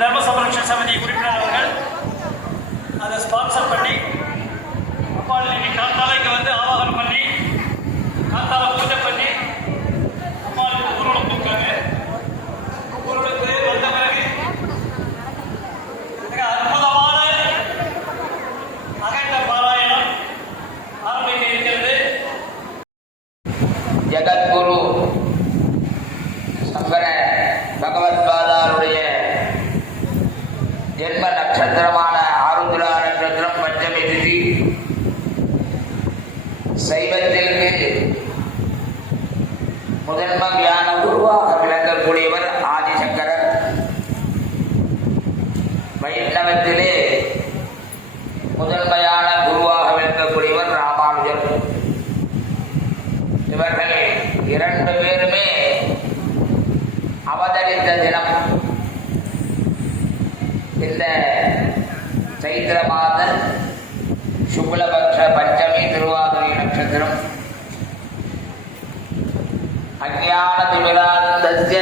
தர்ம சம்ரக்ஷண சமிதி உறுப்பினர் அவர்கள் அதை ஸ்பான்சர் பண்ணி அப்பால் இன்னைக்கு காத்தாலைக்கு வந்து ஆவாகனம் பண்ணி காத்தால பூஜை பண்ணி அம்மாளுக்கு ஊர்வலம் கொடுக்குறாங்க. ஊர்வலத்து வந்த பிறகு அற்புதமான அகண்ட பாராயணம் ஆரம்பிக்க இருக்கிறது. ஜகத்குரு சங்கர பகவத்பாதாருடைய ஜென்ம நட்சத்திரமான ஆருத்ரா நட்சத்திரம் பஞ்சமி திதி. சைவத்திற்கு முதன்மையான குருவாக விளங்கக்கூடியவர் ஆதிசங்கரர். வைணவத்திலே முதன்மையான குருவாக விளங்கக்கூடியவர் ராமானுஜர். இவர்கள் இரண்டு பேருமே அவதரித்த தினம் இந்த சைத்திர மாத சுக்லபக்ஷ பஞ்சமி திருவாதிரை நட்சத்திரம். அஞ்ஞான திமிராந்தஸ்ய